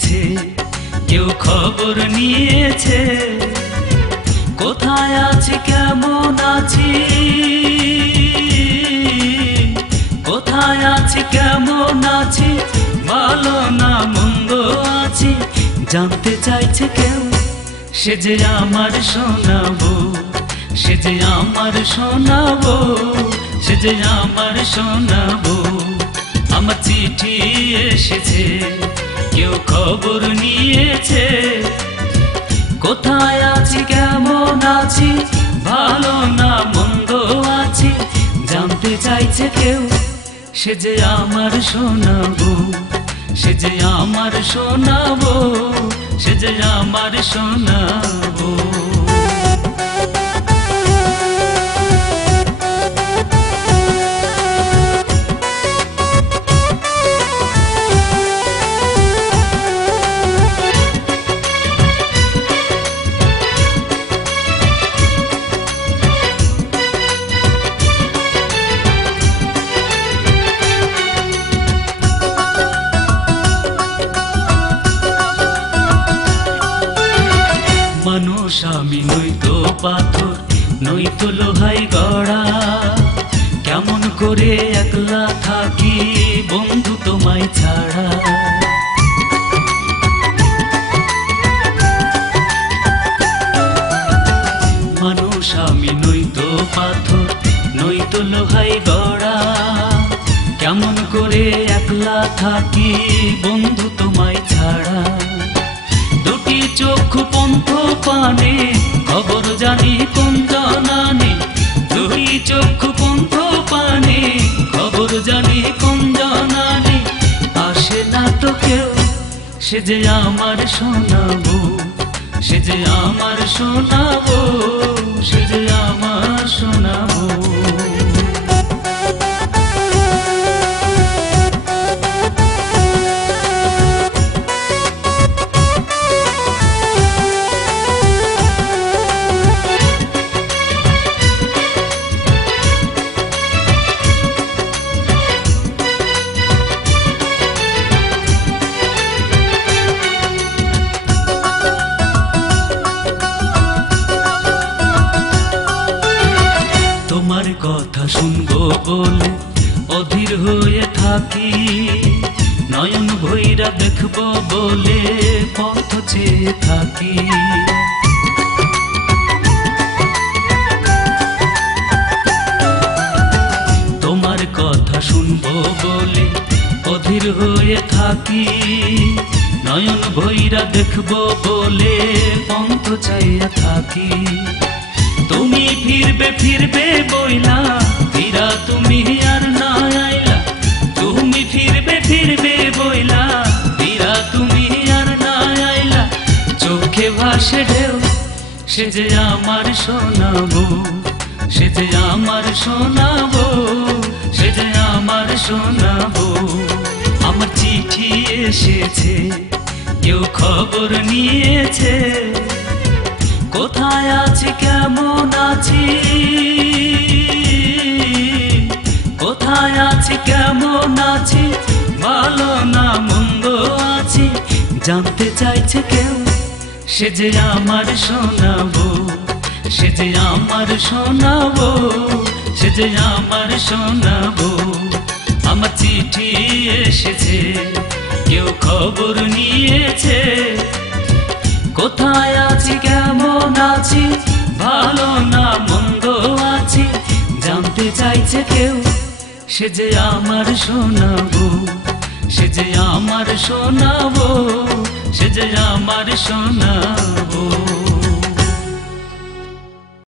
এসেছে, কেউ খবর নিয়েছে। কোথায় আছি, কেমন আছি, কোথায় আছি, কেমন আছি, ভালো না মন্দ আছি, জানতে চাইছে কেউ। সে যে আমার শোনাবো, সে যে আমার শোনাবো, সে যে আমার শোনাবো। আমার চিঠি এসেছে, কেউ খবর নিয়েছে। কোথায় আছি, কেমন আছি, ভালো না মন্দ আছি, জানতে চাইছে কেউ। সে যে আমার শোনাবো, সে যে আমার শোনাবো, সে যে আমার শোনাবো। মানুষ আমি নইতো পাথর, নইতো লোহাই গড়া, কেমন করে একলা থাকি বন্ধু তোমায় ছাড়া। মানুষ আমি নইতো পাথর, নইতো লোহাই গড়া, কেমন করে একলা থাকি বন্ধু তোমায় ছাড়া। দুটি চক্ষু পন্থ পানে, খবর জানি কোন জানানে। দুই চক্ষু পন্থ পানে, খবর জানি কোন জানানে। আসে না তো কেউ, সে যে আমার শোনাবো, সে যে আমার শোনাবো, সে যে আমার শোনাবো। তোমার কথা শুনবো বলে অধীর হয়ে থাকি, নয়ন ভৈরা দেখবো বলে পথ চেয়ে থাকি। তোমার কথা শুনবো বলে অধীর হয়ে থাকি, নয়ন ভৈরা দেখবো বলে পথ চাইয়া থাকি। তুমি ফিরবে ফিরবে বইলা, ফিরা তুমি আর না আইলা। তুমি ফিরবে ফিরবে বইলা, ফিরা তুমি আর না আইলা। চোখে ভাসে ঢেউ, সে যে আমার শোনাবো, সে যে আমার শোনাবো, সে যে আমার শোনাবো। আমার চিঠি এসেছে, কেউ খবর নিয়েছে। কোথায় আছি, কেমন আছি, কোথায় আছি, কেমন আছি, ভালো না মন্দ আছি, জানতে চাইছে কেউ। সে যে আমার শোনাবো, সে যে আমার শোনাবো, সে যে আমার শোনাবো। আমার চিঠি এসেছে, কেউ খবর নিয়েছে। কোথায় আছি, কেমন আছি, ভালো না মন্দ আছি, জানতে চাইছে কেউ। সে যে আমার শোনাবো, সে যে আমার শোনাবো, সে যে আমার শোনাবো।